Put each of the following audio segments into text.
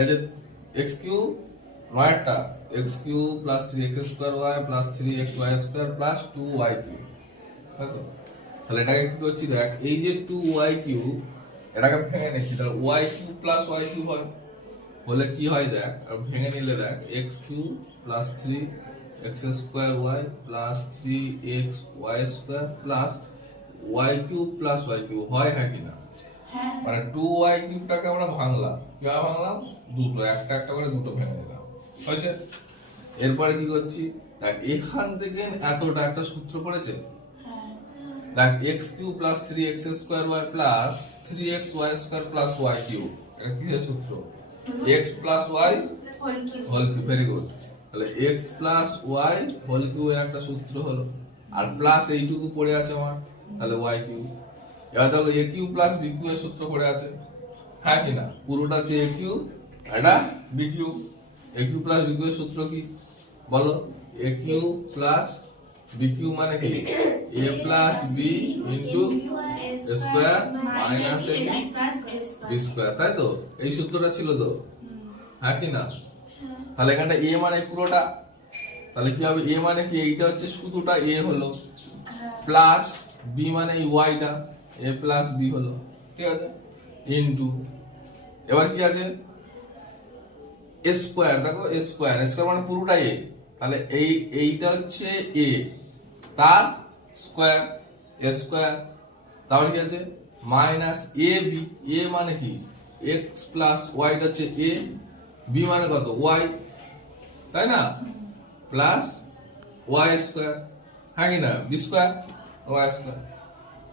X cube নয়টা X cube plus 3x square Y plus 3x Y square plus 2y cube, তাই তো? তাহলে এটাকে কি করছি দেখ, এই যে 2y কিউ এটাকে ভেঙে নিচ্ছি, তাহলে y cube plus y cube হয়, বলে কি হয় দেখ, আর ভেঙে নিলে দেখ x cube plus 3x square Y plus 3x Y square plus y cube plus y cube হয়, হ্যাঁ কি না? মানে 2y কিউবটাকে আমরা ভাঙলাম, কিভাবে ভাঙলাম? দুটো, একটা একটা করে দুটো ভেঙে নিলাম, হয়েছে? এরপরে কি করছি দেখ, এখান থেকে এতটা একটা সূত্র পড়েছে দেখ, x cube plus 3x square Y plus 3x Y square plus y cube, এটা কি সূত্র? x plus y whole cube, very good. তাহলে x plus y whole cube একটা সূত্র হলো, আর প্লাস এইটুকু পড়ে আছে আমার, তাহলে y কিউ। এবার দেখো a cube plus b cube এর সূত্র পড়ে আছে, হ্যাঁ কি না? পুরোটা হচ্ছে a কিউ, এটা b cube. a cube plus b cube এর সূত্র কি বলো? a cube plus b cube মানে কি? a plus b into square minus a b square, তাই তো? এই সূত্রটা ছিল তো, হ্যাঁ কি না? তাহলে এখানটা a মানে পুরোটা, তাহলে কি হবে? a মানে কি? এইটা হচ্ছে শুধুটা a হলো, প্লাস b মানে এই y-টা, a প্লাস b হলো, ঠিক আছে? ইনটু এবার কি আছে? a স্কয়ার, দেখো a স্কয়ার, স্কয়ার মানে পুরোটা a, তাহলে এইটা হচ্ছে a তার স্কয়ার, a স্কয়ার। তাহলে কি আছে? মাইনাস a b, a মানে কি? x প্লাস y টা হচ্ছে a, b মানে কত? y, তাই না? প্লাস y স্কয়ার, হ্যাঁ কি না? b square y square.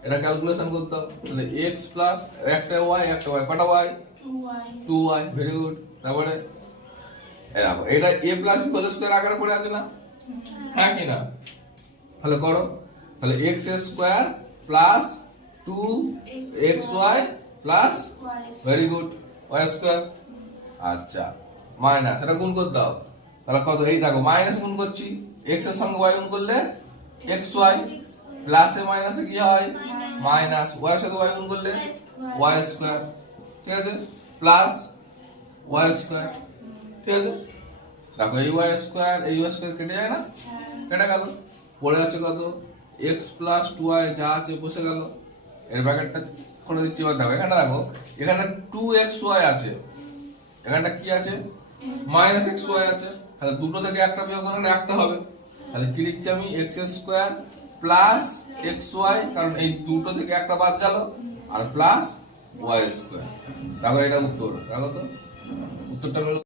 এটা ক্যালকুলেশন করতে হবে, তাহলে x প্লাস একটা y একটা y, কটা y? 2y, very good. তারপরে এটা a plus b whole square আকারে পড়ে আছে না, হ্যাঁ কি না? তাহলে করো, তাহলে x square plus 2xy plus, very good, y square. আচ্ছা, মাইনাস, এটা গুণ করতে দাও, তাহলে কত? এই দেখো মাইনাস গুণ করছি, x এর সঙ্গে y গুণ করলে xy, প্লাসে মাইনাসে কি হয়? মাইনাস, y এর সাথে y গুণ করলে y স্কয়ার, ঠিক আছে? প্লাস y স্কয়ার, ঠিক আছে? দেখো এই y স্কয়ার এই y স্কয়ার কেটে যায় না, কেটে গেল, পড়ে আছে কত? x প্লাস 2y যা আছে বসে গেল, এর ব্র্যাকেটটা করে দিচ্ছি। এবার দেখো এখানে, দেখো এখানে 2xy আছে, এখানটা কি আছে? মাইনাস xy আছে, তাহলে দুটো থেকে একটা বিয়োগ করলে একটা হবে, তাহলে কি লিখছি আমি? x স্কয়ার প্লাস xy, কারণ এই দুটো থেকে একটা বাদ গেল, আর প্লাস y স্কয়ার। দেখো এটা উত্তর, দেখো তো উত্তরটা হলো